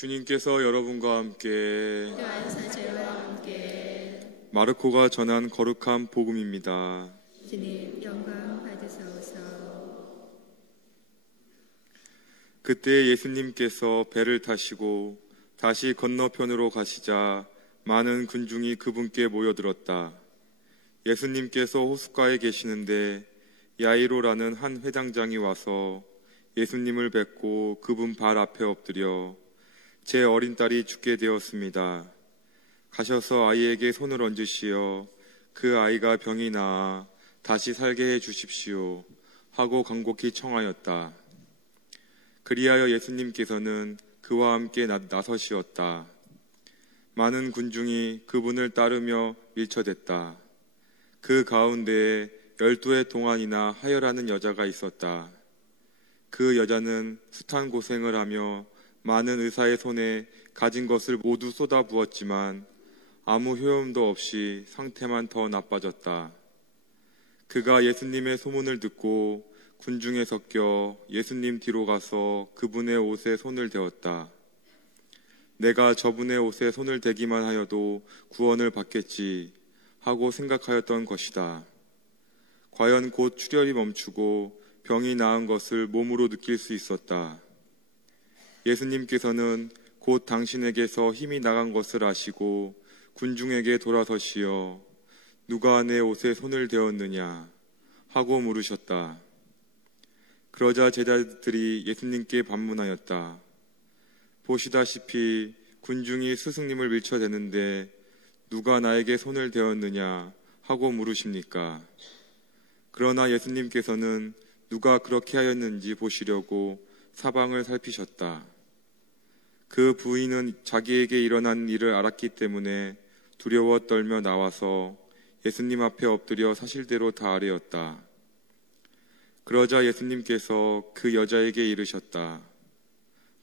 주님께서 여러분과 함께 마르코가 전한 거룩한 복음입니다. 주님 영광 받으소서. 그때 예수님께서 배를 타시고 다시 건너편으로 가시자 많은 군중이 그분께 모여들었다. 예수님께서 호숫가에 계시는데 야이로라는 한 회당장이 와서 예수님을 뵙고 그분 발 앞에 엎드려 제 어린 딸이 죽게 되었습니다. 가셔서 아이에게 손을 얹으시어 그 아이가 병이 나아 다시 살게 해 주십시오 하고 간곡히 청하였다. 그리하여 예수님께서는 그와 함께 나서시었다. 많은 군중이 그분을 따르며 밀쳐댔다. 그 가운데에 12의 동안이나 하여라는 여자가 있었다. 그 여자는 숱한 고생을 하며 많은 의사의 손에 가진 것을 모두 쏟아부었지만 아무 효험도 없이 상태만 더 나빠졌다. 그가 예수님의 소문을 듣고 군중에 섞여 예수님 뒤로 가서 그분의 옷에 손을 대었다. 내가 저분의 옷에 손을 대기만 하여도 구원을 받겠지 하고 생각하였던 것이다. 과연 곧 출혈이 멈추고 병이 나은 것을 몸으로 느낄 수 있었다. 예수님께서는 곧 당신에게서 힘이 나간 것을 아시고 군중에게 돌아서시어 누가 내 옷에 손을 대었느냐 하고 물으셨다. 그러자 제자들이 예수님께 반문하였다. 보시다시피 군중이 스승님을 밀쳐대는데 누가 나에게 손을 대었느냐 하고 물으십니까? 그러나 예수님께서는 누가 그렇게 하였는지 보시려고 사방을 살피셨다. 그 부인은 자기에게 일어난 일을 알았기 때문에 두려워 떨며 나와서 예수님 앞에 엎드려 사실대로 다 아뢰었다. 그러자 예수님께서 그 여자에게 이르셨다.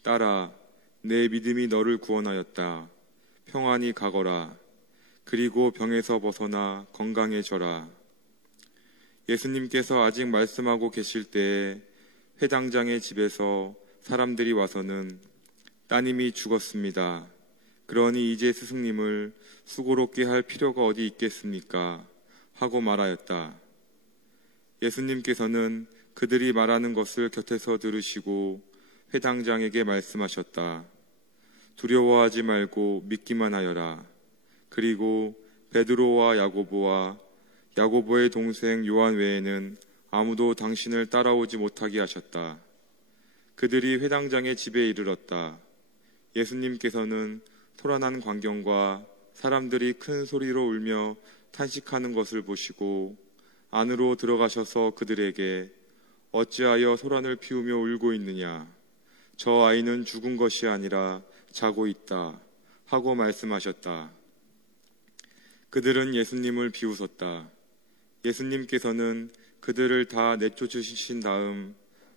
딸아, 내 믿음이 너를 구원하였다. 평안히 가거라. 그리고 병에서 벗어나 건강해져라. 예수님께서 아직 말씀하고 계실 때에 회당장의 집에서 사람들이 와서는 따님이 죽었습니다. 그러니 이제 스승님을 수고롭게 할 필요가 어디 있겠습니까? 하고 말하였다. 예수님께서는 그들이 말하는 것을 곁에서 들으시고 회당장에게 말씀하셨다. 두려워하지 말고 믿기만 하여라. 그리고 베드로와 야고보와 야고보의 동생 요한 외에는 아무도 당신을 따라오지 못하게 하셨다. 그들이 회당장의 집에 이르렀다. 예수님께서는 소란한 광경과 사람들이 큰 소리로 울며 탄식하는 것을 보시고 안으로 들어가셔서 그들에게 어찌하여 소란을 피우며 울고 있느냐? 저 아이는 죽은 것이 아니라 자고 있다 하고 말씀하셨다. 그들은 예수님을 비웃었다. 예수님께서는 그들을 다 내쫓으신 다음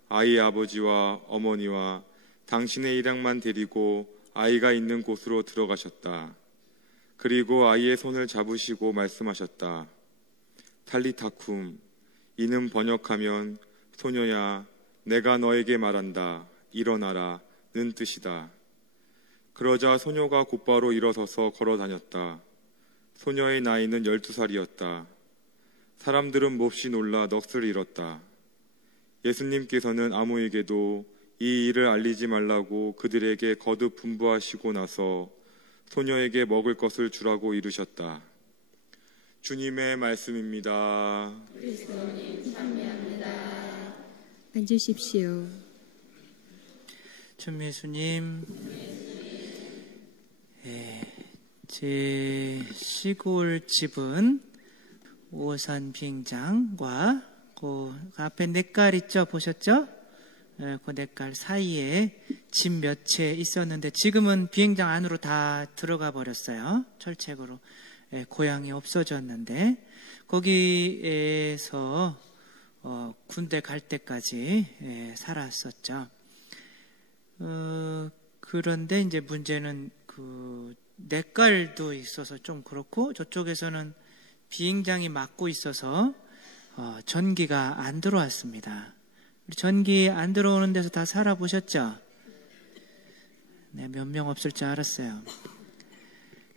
아이 아버지와 어머니와 당신의 일행만 데리고 아이가 있는 곳으로 들어가셨다. 그리고 아이의 손을 잡으시고 말씀하셨다. 탈리타쿰, 이는 번역하면 소녀야, 내가 너에게 말한다. 일어나라 는 뜻이다. 그러자 소녀가 곧바로 일어서서 걸어 다녔다. 소녀의 나이는 12살이었다. 사람들은 몹시 놀라 넋을 잃었다. 예수님께서는 아무에게도 이 일을 알리지 말라고 그들에게 거듭 분부하시고 나서 소녀에게 먹을 것을 주라고 이르셨다. 주님의 말씀입니다. 그리스도님 찬미합니다. 앉으십시오. 전 예수님, 제 시골 집은 5호선 비행장과 그 앞에 냇갈 있죠? 보셨죠? 그 냇갈 사이에 집 몇 채 있었는데 지금은 비행장 안으로 다 들어가 버렸어요. 철책으로. 고향이 없어졌는데 거기에서 군대 갈 때까지 살았었죠. 그런데 이제 문제는 그 냇갈도 있어서 좀 그렇고 저쪽에서는 비행장이 막고 있어서 전기가 안 들어왔습니다. 전기 안 들어오는 데서 다 살아보셨죠? 네, 몇 명 없을 줄 알았어요.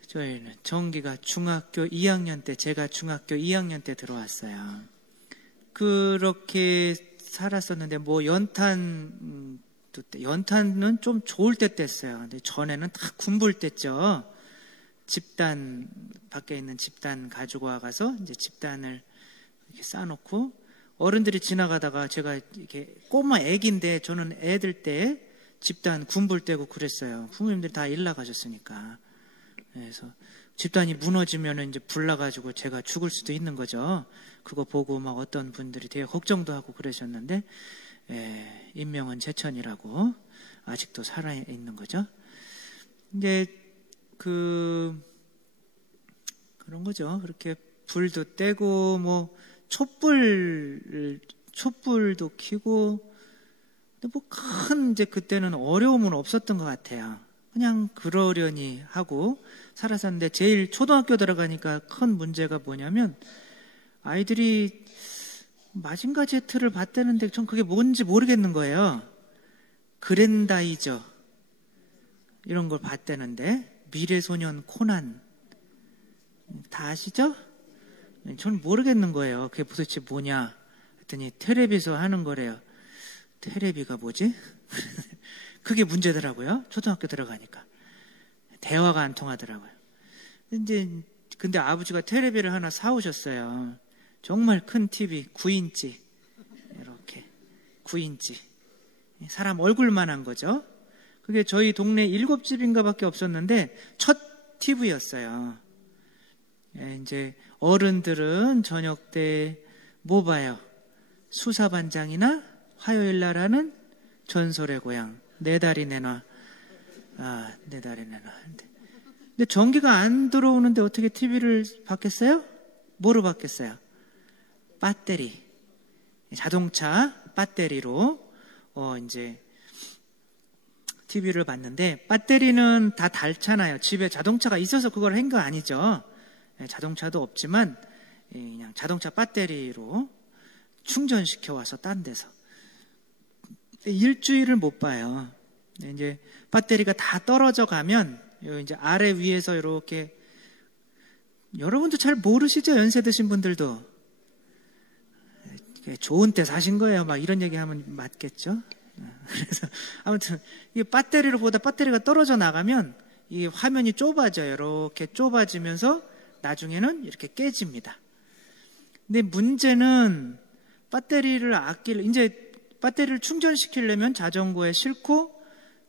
저희는 정기가 중학교 2학년 때, 제가 중학교 2학년 때 들어왔어요. 그렇게 살았었는데, 뭐, 연탄은 좀 좋을 때 뗐어요. 근데 전에는 다 군불 뗐죠. 집단, 밖에 있는 집단 가지고 와가서, 이제 집단을 이렇게 쌓아놓고, 어른들이 지나가다가 제가 이렇게 꼬마 애기인데, 저는 애들 때 집단 군불 떼고 그랬어요. 부모님들이 다 일 나가셨으니까. 그래서 집단이 무너지면 이제 불 나가지고 제가 죽을 수도 있는 거죠. 그거 보고 막 어떤 분들이 되게 걱정도 하고 그러셨는데, 인명은 제천이라고 아직도 살아있는 거죠. 이제 그런 거죠. 그렇게 불도 떼고 뭐 촛불도 켜고, 근데 뭐 큰 이제 그때는 어려움은 없었던 것 같아요. 그냥 그러려니 하고 살았었는데, 제일 초등학교 들어가니까 큰 문제가 뭐냐면, 아이들이 마징가 제트를 봤다는데 전 그게 뭔지 모르겠는 거예요. 그랜다이저 이런 걸 봤다는데, 미래소년 코난 다 아시죠? 전 모르겠는 거예요. 그게 도대체 뭐냐 했더니 텔레비에서 하는 거래요. 텔레비가 뭐지? 그게 문제더라고요. 초등학교 들어가니까 대화가 안 통하더라고요. 근데 아버지가 텔레비를 하나 사오셨어요. 정말 큰 TV, 9인치 이렇게 9인치 사람 얼굴만한 거죠. 그게 저희 동네 7집인가 밖에 없었는데 첫 TV였어요. 이제 어른들은 저녁 때 뭐 봐요? 수사반장이나 화요일 날 하는 전설의 고향, 내 다리 내놔. 내 다리 내놔. 근데 전기가 안 들어오는데 어떻게 TV를 받겠어요? 뭐로 받겠어요? 배터리. 자동차 배터리로 이제 TV를 봤는데, 배터리는 다 닳잖아요. 집에 자동차가 있어서 그걸 한 거 아니죠. 자동차도 없지만 그냥 자동차 배터리로 충전시켜 와서 딴 데서 일주일을 못 봐요. 이제 배터리가 다 떨어져 가면 이제 아래 위에서 이렇게, 여러분도 잘 모르시죠? 연세 드신 분들도 좋은 때 사신 거예요. 막 이런 얘기하면 맞겠죠? 그래서 아무튼 이게 배터리로 보다 배터리가 떨어져 나가면 이 화면이 좁아져요. 이렇게 좁아지면서 나중에는 이렇게 깨집니다. 근데 문제는 이제 배터리를 충전시키려면 자전거에 싣고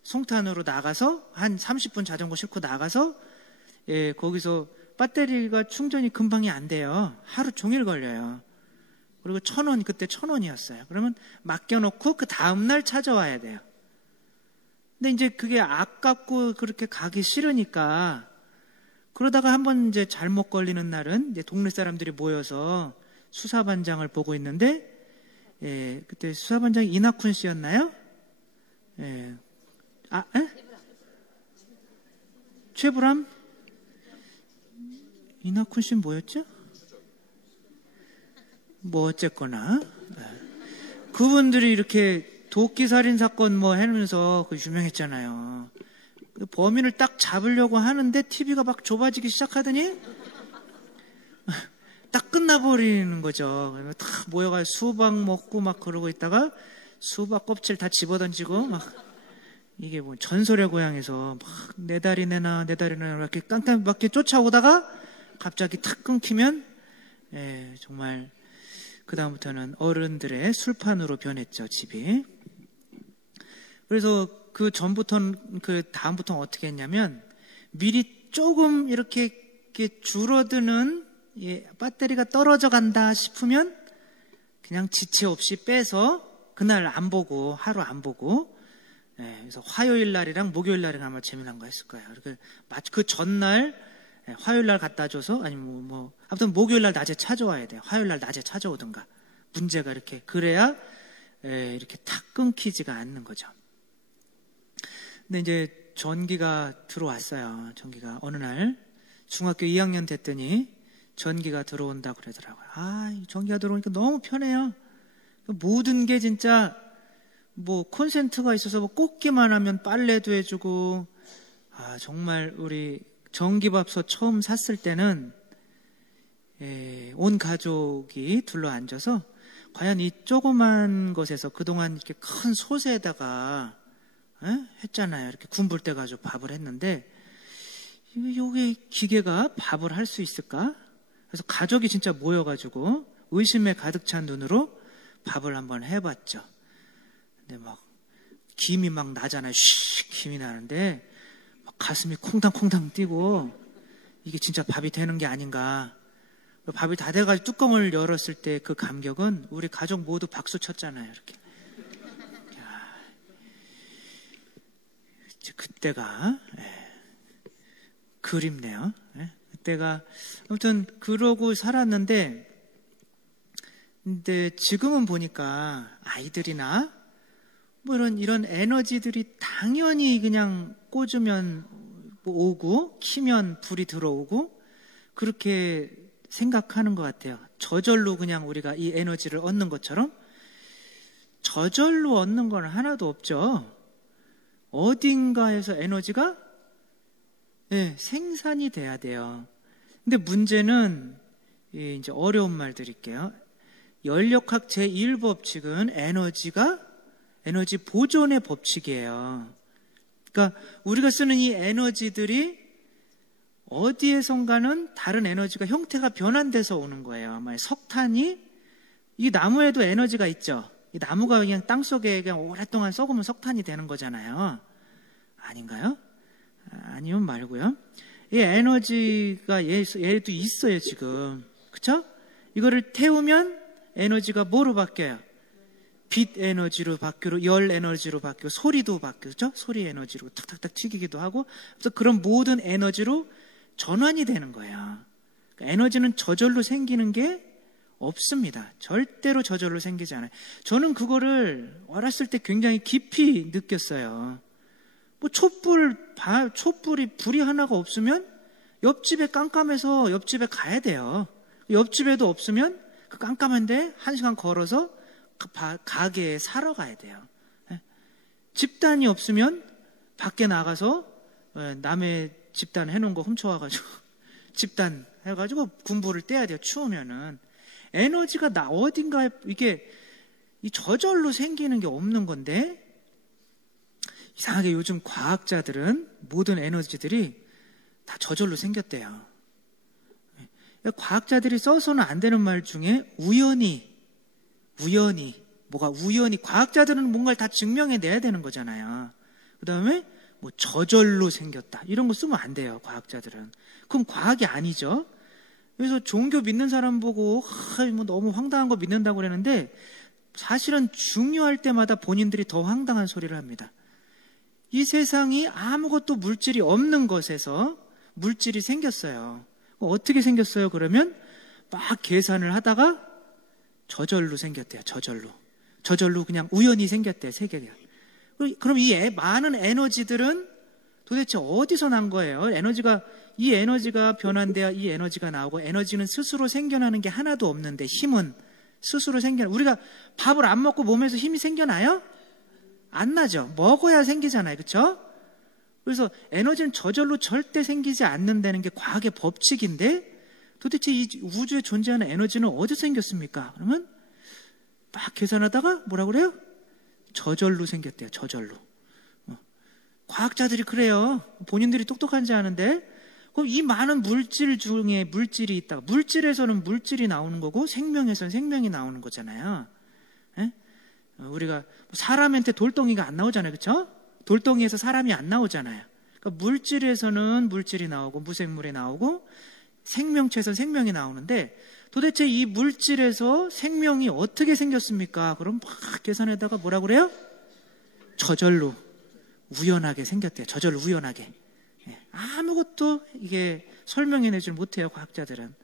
송탄으로 나가서 한 30분 자전거 싣고 나가서, 거기서 배터리가 충전이 금방이 안 돼요. 하루 종일 걸려요. 그리고 1,000원, 그때 1,000원이었어요. 그러면 맡겨놓고 그 다음날 찾아와야 돼요. 근데 이제 그게 아깝고 그렇게 가기 싫으니까, 그러다가 한번 이제 잘못 걸리는 날은 이제 동네 사람들이 모여서 수사반장을 보고 있는데, 그때 수사반장이 이낙훈 씨였나요? 최불암? 이낙훈 씨는 뭐였죠? 뭐 어쨌거나 그분들이 이렇게 도끼살인 사건 뭐 하면서 그 유명했잖아요. 그 범인을 딱 잡으려고 하는데 TV가 막 좁아지기 시작하더니 딱 끝나버리는 거죠. 다 모여가지고 수박 먹고 막 그러고 있다가 수박 껍질 다 집어던지고 막, 이게 뭐 전설의 고향에서 막 내 다리 내놔 내 다리 내놔 이렇게 깡깡맞게 쫓아오다가 갑자기 탁 끊기면, 정말 그 다음부터는 어른들의 술판으로 변했죠, 집이. 그래서 그 전부터는, 그 다음부터는 어떻게 했냐면, 미리 조금 이렇게 줄어드는, 배터리가 떨어져 간다 싶으면 그냥 지체 없이 빼서 그날 안 보고, 하루 안 보고, 그래서 화요일 날이랑 목요일 날이랑 아마 재미난 거 했을 거예요. 그 전날 화요일 날 갖다 줘서, 아니면 아무튼 목요일 날 낮에 찾아와야 돼요. 화요일 날 낮에 찾아오든가. 문제가 이렇게, 그래야 이렇게 탁 끊기지가 않는 거죠. 근데 이제 전기가 들어왔어요. 전기가 어느 날 중학교 2학년 됐더니 전기가 들어온다 그러더라고요. 전기가 들어오니까 너무 편해요. 모든 게 진짜 콘센트가 있어서 꽂기만 하면 빨래도 해주고, 정말 우리 전기밥솥 처음 샀을 때는 온 가족이 둘러 앉아서 과연 이 조그만 것에서 그동안 이렇게 큰 솥에다가 했잖아요. 이렇게 군불 때 가지고 밥을 했는데 요게 기계가 밥을 할 수 있을까? 그래서 가족이 진짜 모여가지고 의심에 가득 찬 눈으로 밥을 한번 해봤죠. 근데 막 김이 막 나잖아요. 김이 나는데 막 가슴이 콩당콩당 뛰고 이게 진짜 밥이 되는 게 아닌가. 밥이 다 돼가지고 뚜껑을 열었을 때 그 감격은 우리 가족 모두 박수 쳤잖아요. 이렇게. 그때가 그립네요. 그때가 아무튼 그러고 살았는데, 근데 지금은 보니까 아이들이나 뭐 이런 에너지들이 당연히 그냥 꽂으면 오고 키면 불이 들어오고 그렇게 생각하는 것 같아요. 저절로 그냥 우리가 이 에너지를 얻는 것처럼 저절로 얻는 건 하나도 없죠. 어딘가에서 에너지가 생산이 돼야 돼요. 근데 문제는 이제 어려운 말 드릴게요. 연력학 제1법칙은 에너지 보존의 법칙이에요. 그러니까 우리가 쓰는 이 에너지들이 어디에선가는 다른 에너지가 형태가 변환돼서 오는 거예요. 석탄이 이 나무에도 에너지가 있죠. 이 나무가 그냥 땅속에 그냥 오랫동안 썩으면 석탄이 되는 거잖아요. 아닌가요? 아니면 말고요. 이 에너지가 얘도 있어요, 지금. 그쵸? 이거를 태우면 에너지가 뭐로 바뀌어요? 빛 에너지로 바뀌고, 열 에너지로 바뀌고, 소리도 바뀌죠? 소리 에너지로 탁탁탁 튀기기도 하고, 그래서 그런 모든 에너지로 전환이 되는 거예요. 그러니까 에너지는 저절로 생기는 게 없습니다. 절대로 저절로 생기지 않아요. 저는 그거를 어렸을 때 굉장히 깊이 느꼈어요. 뭐 촛불이 불이 하나가 없으면 옆집에 깜깜해서 옆집에 가야 돼요. 옆집에도 없으면 그 깜깜한데 1시간 걸어서 가게에 사러 가야 돼요. 집단이 없으면 밖에 나가서 남의 집단 해놓은 거 훔쳐와가지고 집단 해가지고 군불을 떼야 돼요. 추우면은. 에너지가 어딘가에 이게 저절로 생기는 게 없는 건데, 이상하게 요즘 과학자들은 모든 에너지들이 다 저절로 생겼대요. 과학자들이 써서는 안 되는 말 중에 우연히, 과학자들은 뭔가를 다 증명해내야 되는 거잖아요. 그 다음에 뭐 저절로 생겼다. 이런 거 쓰면 안 돼요, 과학자들은. 그럼 과학이 아니죠. 그래서 종교 믿는 사람 보고 뭐 너무 황당한 거 믿는다고 그러는데 사실은 중요할 때마다 본인들이 더 황당한 소리를 합니다. 이 세상이 아무것도 물질이 없는 것에서 물질이 생겼어요. 어떻게 생겼어요? 그러면 막 계산을 하다가 저절로 생겼대요. 저절로 그냥 우연히 생겼대요. 세계가. 그럼 이 많은 에너지들은 도대체 어디서 난 거예요? 이 에너지가 변환돼야 이 에너지가 나오고, 에너지는 스스로 생겨나는 게 하나도 없는데 힘은 스스로 우리가 밥을 안 먹고 몸에서 힘이 생겨나요? 안 나죠. 먹어야 생기잖아요. 그렇죠? 그래서 에너지는 저절로 절대 생기지 않는다는 게 과학의 법칙인데, 도대체 이 우주에 존재하는 에너지는 어디서 생겼습니까? 그러면 막 계산하다가 뭐라고 그래요? 저절로 생겼대요. 저절로. 과학자들이 그래요. 본인들이 똑똑한지 아는데. 그럼 이 많은 물질 중에 물질이 있다. 물질에서는 물질이 나오는 거고 생명에서는 생명이 나오는 거잖아요. 우리가 사람한테 돌덩이가 안 나오잖아요. 그렇죠? 돌덩이에서 사람이 안 나오잖아요. 그러니까 물질에서는 물질이 나오고 무생물이 나오고 생명체에서 생명이 나오는데, 도대체 이 물질에서 생명이 어떻게 생겼습니까? 그럼 막 계산에다가 뭐라고 그래요? 저절로 우연하게 생겼대요. 저절로 우연하게. 아무것도 이게 설명해내질 못해요, 과학자들은.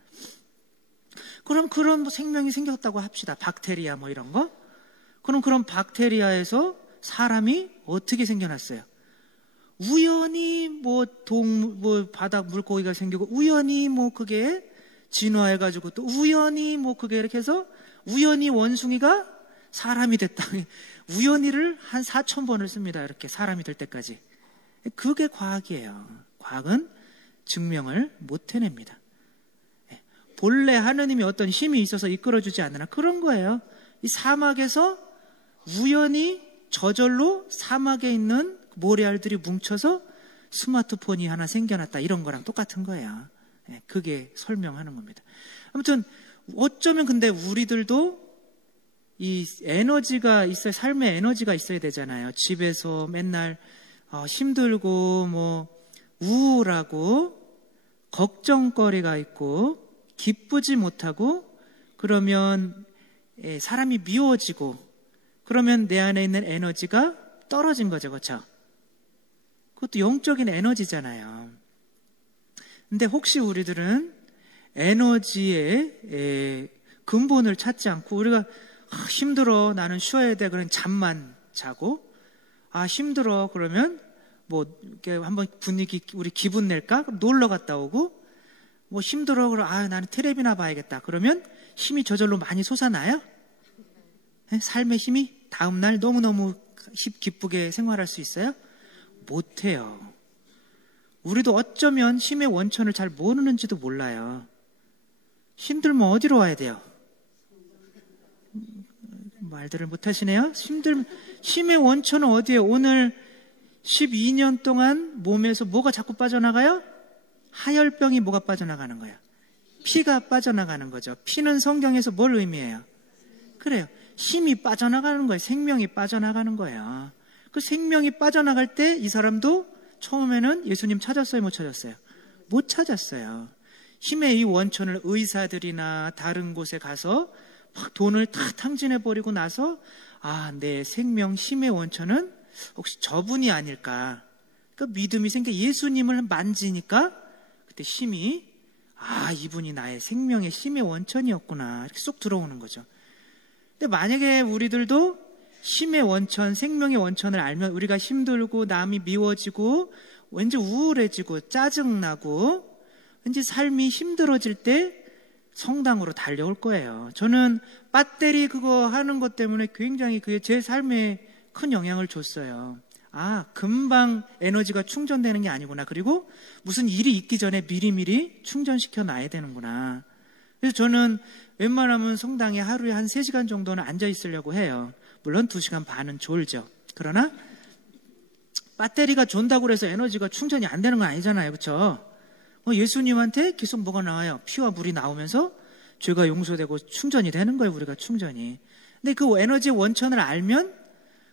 그럼 그런 생명이 생겼다고 합시다. 박테리아 뭐 이런 거. 그럼 박테리아에서 사람이 어떻게 생겨났어요? 우연히 바닥 물고기가 생기고, 우연히 그게 진화해가지고, 또 우연히 그게 이렇게 해서 우연히 원숭이가 사람이 됐다. 우연히를 한 4,000번을 씁니다. 이렇게 사람이 될 때까지. 그게 과학이에요. 과학은 증명을 못 해냅니다. 본래 하느님이 어떤 힘이 있어서 이끌어주지 않으나 그런 거예요. 이 사막에서 우연히 저절로 사막에 있는 모래알들이 뭉쳐서 스마트폰이 하나 생겨났다, 이런 거랑 똑같은 거예요. 그게 설명하는 겁니다. 아무튼 어쩌면 근데 우리들도 이 에너지가 있어야, 삶의 에너지가 있어야 되잖아요. 집에서 맨날 힘들고 뭐 우울하고 걱정거리가 있고 기쁘지 못하고 그러면 사람이 미워지고 그러면 내 안에 있는 에너지가 떨어진 거죠. 그렇죠? 그것도 영적인 에너지잖아요. 근데 혹시 우리들은 에너지의 근본을 찾지 않고 우리가 힘들어, 나는 쉬어야 돼, 그런 잠만 자고, 힘들어, 그러면 뭐 이렇게 한번 분위기, 우리 기분 낼까? 그럼 놀러 갔다 오고, 뭐 힘들어, 그럼 나는 텔레비나 봐야겠다. 그러면 힘이 저절로 많이 솟아나요? 삶의 힘이 다음날 너무너무 기쁘게 생활할 수 있어요? 못해요. 우리도 어쩌면 힘의 원천을 잘 모르는지도 몰라요. 힘들면 어디로 와야 돼요? 말들을 못하시네요. 힘의 원천은 어디예요? 오늘 12년 동안 몸에서 뭐가 자꾸 빠져나가요? 하혈병이 뭐가 빠져나가는 거예요? 피가 빠져나가는 거죠. 피는 성경에서 뭘 의미해요? 그래요. 힘이 빠져나가는 거예요. 생명이 빠져나가는 거예요. 그 생명이 빠져나갈 때 이 사람도 처음에는 예수님 찾았어요? 못 찾았어요? 못 찾았어요. 힘의 이 원천을 의사들이나 다른 곳에 가서 막 돈을 다 탕진해버리고 나서 내 생명 힘의 원천은 혹시 저분이 아닐까. 그러니까 믿음이 생겨 예수님을 만지니까 그때 힘이 이분이 나의 생명의 힘의 원천이었구나, 이렇게 쏙 들어오는 거죠. 근데 만약에 우리들도 힘의 원천, 생명의 원천을 알면 우리가 힘들고 남이 미워지고 왠지 우울해지고 짜증나고 왠지 삶이 힘들어질 때 성당으로 달려올 거예요. 저는 배터리 그거 하는 것 때문에 굉장히 그게 제 삶에 큰 영향을 줬어요. 금방 에너지가 충전되는 게 아니구나. 그리고 무슨 일이 있기 전에 미리미리 충전시켜 놔야 되는구나. 그래서 저는 웬만하면 성당에 하루에 한 3시간 정도는 앉아 있으려고 해요. 물론 2시간 반은 졸죠. 그러나 배터리가 존다고 해서 에너지가 충전이 안 되는 건 아니잖아요. 그렇죠? 예수님한테 계속 뭐가 나와요? 피와 물이 나오면서 죄가 용서되고 충전이 되는 거예요. 우리가 충전이. 근데 그 에너지의 원천을 알면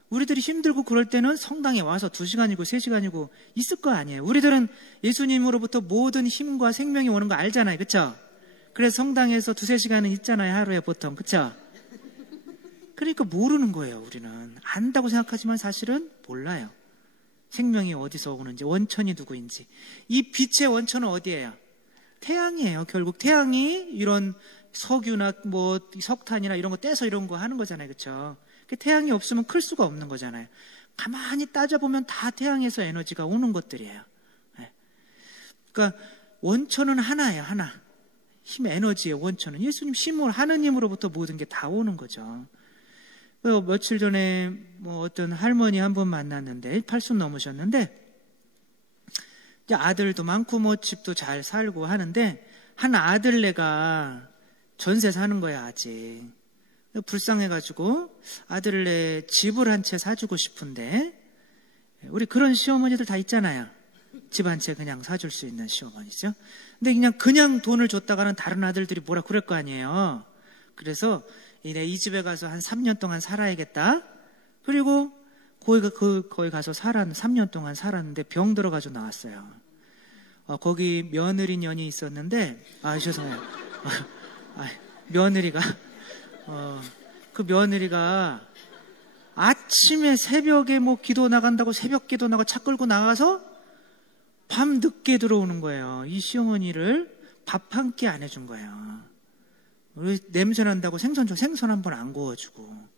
우리들이 힘들고 그럴 때는 성당에 와서 2시간이고 3시간이고 있을 거 아니에요. 우리들은 예수님으로부터 모든 힘과 생명이 오는 거 알잖아요. 그렇죠? 그래서 성당에서 2-3시간은 있잖아요. 하루에 보통. 그렇죠? 그러니까 모르는 거예요. 우리는 안다고 생각하지만 사실은 몰라요. 생명이 어디서 오는지, 원천이 누구인지. 이 빛의 원천은 어디예요? 태양이에요. 결국 태양이 이런 석유나 뭐 석탄이나 이런 거 떼서 이런 거 하는 거잖아요. 그렇죠? 태양이 없으면 클 수가 없는 거잖아요. 가만히 따져보면 다 태양에서 에너지가 오는 것들이에요. 그러니까 원천은 하나예요. 하나. 힘, 에너지의 원천은 예수님, 힘을, 하느님으로부터 모든 게 다 오는 거죠. 며칠 전에 어떤 할머니 한 분 만났는데 80 넘으셨는데 이제 아들도 많고 집도 잘 살고 하는데 한 아들네가 전세 사는 거야. 아직 불쌍해가지고 아들네 집을 한 채 사주고 싶은데, 우리 그런 시어머니들 다 있잖아요. 집 한 채 그냥 사줄 수 있는 시어머니죠. 근데 그냥 돈을 줬다가는 다른 아들들이 뭐라 그럴 거 아니에요. 그래서 이 집에 가서 한 3년 동안 살아야겠다. 그리고 거기 가서 3년 동안 살았는데 병 들어가지고 나왔어요. 거기 며느리 년이 있었는데, 죄송해요. 며느리가, 그 며느리가 아침에 새벽에 기도 나간다고 새벽 기도 나가고 차 끌고 나가서 밤 늦게 들어오는 거예요. 이 시어머니를 밥 한 끼 안 해준 거예요. 냄새 난다고 생선 한 번 안 구워주고.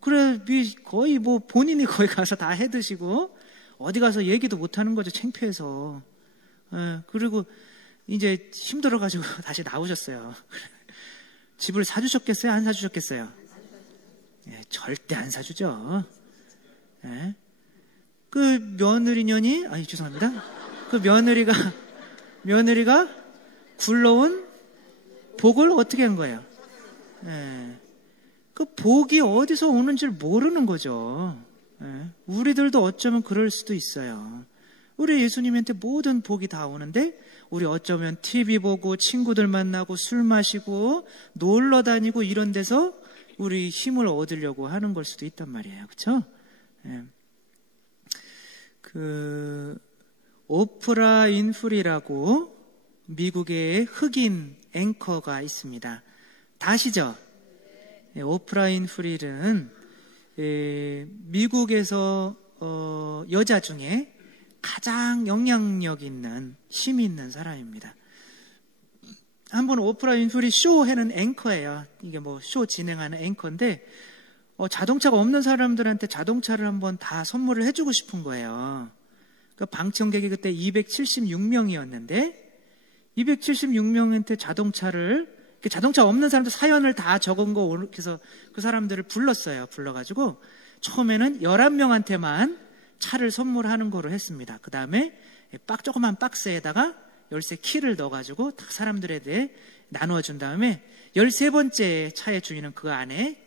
그래, 거의 본인이 거기 가서 다 해 드시고, 어디 가서 얘기도 못 하는 거죠. 창피해서. 그리고 이제 힘들어가지고 다시 나오셨어요. 집을 사주셨겠어요? 안 사주셨겠어요? 절대 안 사주죠. 그 며느리년이, 죄송합니다. 그 며느리가 굴러온 복을 어떻게 한 거예요? 예. 그 복이 어디서 오는지를 모르는 거죠. 예. 우리들도 어쩌면 그럴 수도 있어요. 우리 예수님한테 모든 복이 다 오는데 우리 어쩌면 TV 보고 친구들 만나고 술 마시고 놀러 다니고 이런 데서 우리 힘을 얻으려고 하는 걸 수도 있단 말이에요. 그렇죠? 예. 오프라 윈프리라고 미국의 흑인 앵커가 있습니다. 다 아시죠? 예, 오프라 윈프리는 미국에서 여자 중에 가장 영향력 있는 힘이 있는 사람입니다. 한번 오프라 윈프리 쇼 하는 앵커예요. 이게 뭐 쇼 진행하는 앵커인데 자동차가 없는 사람들한테 자동차를 한번 다 선물을 해주고 싶은 거예요. 그 방청객이 그때 276명이었는데 276명한테 자동차 없는 사람들 사연을 다 적은 거 그래서 그 사람들을 불러가지고 처음에는 11명한테만 차를 선물하는 거로 했습니다. 그 다음에 조그만 박스에다가 열쇠 키를 넣어가지고 다 사람들에 대해 나누어준 다음에 13번째 차의 주인은 그 안에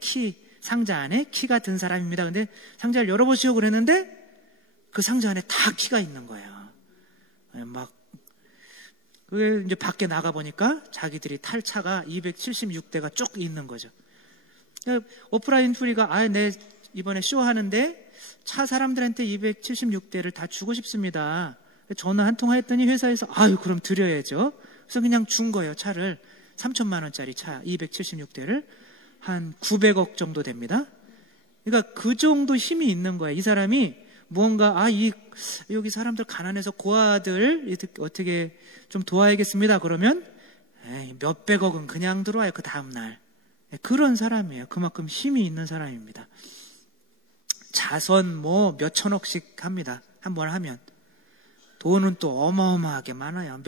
상자 안에 키가 든 사람입니다. 근데 상자를 열어보시오 그랬는데 그 상자 안에 다 키가 있는 거예요. 그게 이제 밖에 나가보니까 자기들이 탈 차가 276대가 쭉 있는 거죠. 오프라 윈프리가 내 이번에 쇼 하는데 차 사람들한테 276대를 다 주고 싶습니다. 전화 한 통 했더니 회사에서 그럼 드려야죠. 그래서 그냥 준 거예요. 차를 3천만 원짜리 차 276대를 한 900억 정도 됩니다. 그러니까 그 정도 힘이 있는 거예요. 이 사람이 무언가 여기 사람들 가난해서 고아들 어떻게 좀 도와야겠습니다. 그러면 몇백억은 그냥 들어와요. 그 다음날. 그런 사람이에요. 그만큼 힘이 있는 사람입니다. 자선 몇천억씩 합니다. 한번 하면. 돈은 또 어마어마하게 많아요.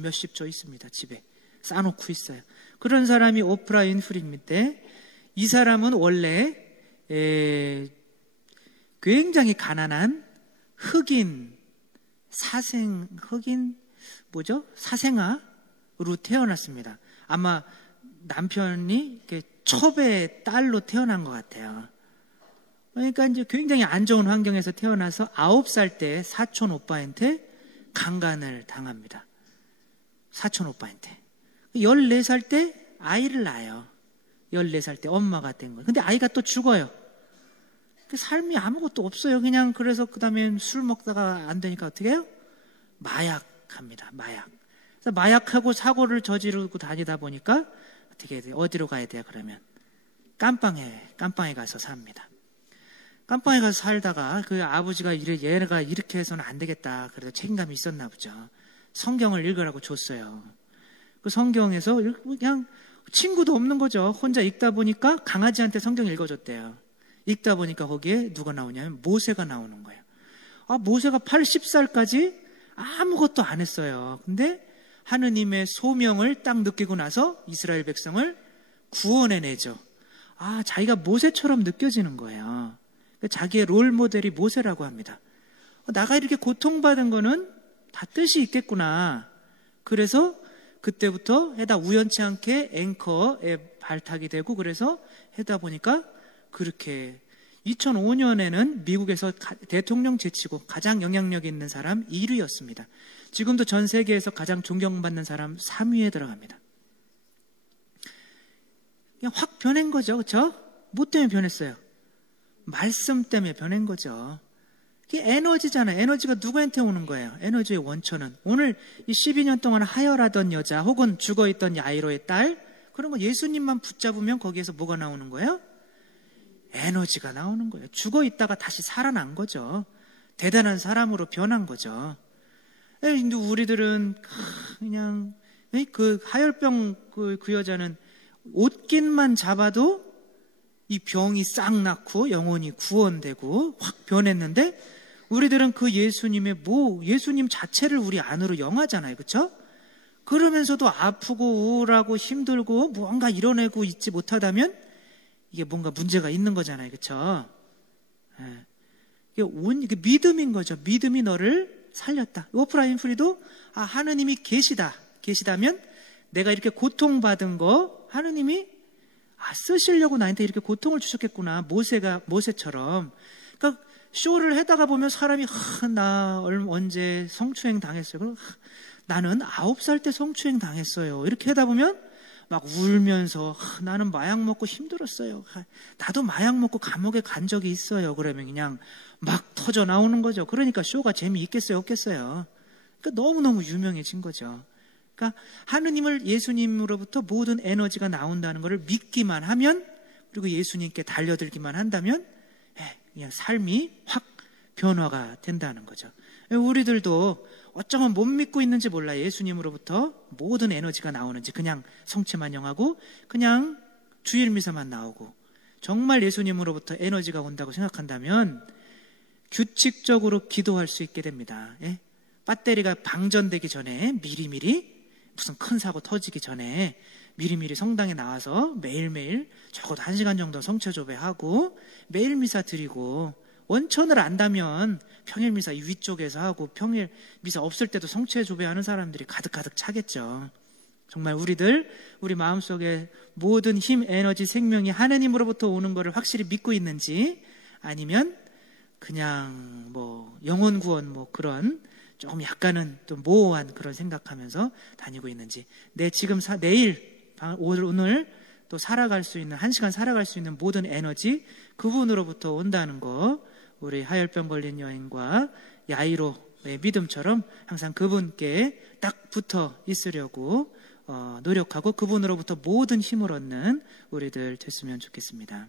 몇십조 있습니다. 집에 싸놓고 있어요. 그런 사람이 오프라 윈프리인데 이 사람은 원래 굉장히 가난한 사생아로 태어났습니다. 아마 남편이 첩의 딸로 태어난 것 같아요. 그러니까 이제 굉장히 안 좋은 환경에서 태어나서 9살 때 사촌 오빠한테 강간을 당합니다. 사촌 오빠한테. 14살 때 아이를 낳아요. 14살 때 엄마가 된 거예요. 근데 아이가 또 죽어요. 삶이 아무것도 없어요. 그냥 그래서 그 다음에 술 먹다가 안 되니까 어떻게 해요? 마약합니다. 그래서 마약하고 사고를 저지르고 다니다 보니까 어떻게 해야 돼요? 어디로 가야 돼요? 그러면 깜빵에 가서 삽니다. 깜빵에 가서 살다가 그 아버지가 얘가 이렇게 해서는 안 되겠다. 그래서 책임감이 있었나 보죠. 성경을 읽으라고 줬어요. 그 성경에서 그냥 친구도 없는 거죠. 혼자 읽다 보니까 강아지한테 성경 읽어줬대요. 읽다 보니까 거기에 누가 나오냐면 모세가 나오는 거예요. 모세가 80살까지 아무것도 안 했어요. 근데 하느님의 소명을 딱 느끼고 나서 이스라엘 백성을 구원해내죠. 자기가 모세처럼 느껴지는 거예요. 자기의 롤 모델이 모세라고 합니다. 나가 이렇게 고통받은 거는 다 뜻이 있겠구나. 그래서 그때부터 해다 우연치 않게 앵커에 발탁이 되고 그래서 해다 보니까 그렇게 2005년에는 미국에서 대통령 제치고 가장 영향력 있는 사람 1위였습니다. 지금도 전 세계에서 가장 존경받는 사람 3위에 들어갑니다. 그냥 확 변한 거죠. 그렇죠? 뭐 때문에 변했어요? 말씀 때문에 변한 거죠. 이게 에너지잖아요. 에너지가 누구한테 오는 거예요? 에너지의 원천은. 오늘 이 12년 동안 하혈하던 여자 혹은 죽어있던 야이로의 딸 그런 거 예수님만 붙잡으면 거기에서 뭐가 나오는 거예요? 에너지가 나오는 거예요. 죽어있다가 다시 살아난 거죠. 대단한 사람으로 변한 거죠. 근데 우리들은 그냥 그 하혈병 그 여자는 옷깃만 잡아도 이 병이 싹 낫고 영혼이 구원되고 확 변했는데 우리들은 그 예수님 자체를 우리 안으로 영하잖아요. 그렇죠? 그러면서도 아프고 우울하고 힘들고 뭔가 이뤄내고 있지 못하다면 이게 뭔가 문제가 있는 거잖아요. 그렇죠? 이게 믿음인 거죠. 믿음이 너를 살렸다. 오프라 윈프리도 하느님이 계시다면 내가 이렇게 고통받은 거 하느님이 쓰시려고 나한테 이렇게 고통을 주셨겠구나. 모세처럼. 그러니까 쇼를 하다가 보면 사람이 나 언제 성추행 당했어요. 나는 9살 때 성추행 당했어요. 이렇게 하다 보면 막 울면서 나는 마약 먹고 힘들었어요. 나도 마약 먹고 감옥에 간 적이 있어요. 그러면 그냥 막 터져 나오는 거죠. 그러니까 쇼가 재미있겠어요? 없겠어요? 그러니까 너무너무 유명해진 거죠. 그러니까 하느님을 예수님으로부터 모든 에너지가 나온다는 것을 믿기만 하면, 그리고 예수님께 달려들기만 한다면 그냥 삶이 확 변화가 된다는 거죠. 우리들도 어쩌면 못 믿고 있는지 몰라요. 예수님으로부터 모든 에너지가 나오는지. 그냥 성취만 영하고 그냥 주일 미사만 나오고 정말 예수님으로부터 에너지가 온다고 생각한다면 규칙적으로 기도할 수 있게 됩니다. 배터리가 방전되기 전에 미리미리, 무슨 큰 사고 터지기 전에 미리미리 성당에 나와서 매일매일 적어도 1시간 정도 성체조배하고 매일 미사 드리고, 원천을 안다면 평일 미사 이 위쪽에서 하고 평일 미사 없을 때도 성체조배하는 사람들이 가득가득 차겠죠. 정말 우리 마음속에 모든 힘, 에너지, 생명이 하느님으로부터 오는 것을 확실히 믿고 있는지, 아니면 그냥 영혼 구원 그런 조금 약간은 또 모호한 그런 생각하면서 다니고 있는지, 내일 오늘 또 살아갈 수 있는, 1시간 살아갈 수 있는 모든 에너지 그분으로부터 온다는 거, 우리 하열병 걸린 여인과 야이로의 믿음처럼 항상 그분께 딱 붙어 있으려고 노력하고 그분으로부터 모든 힘을 얻는 우리들 됐으면 좋겠습니다.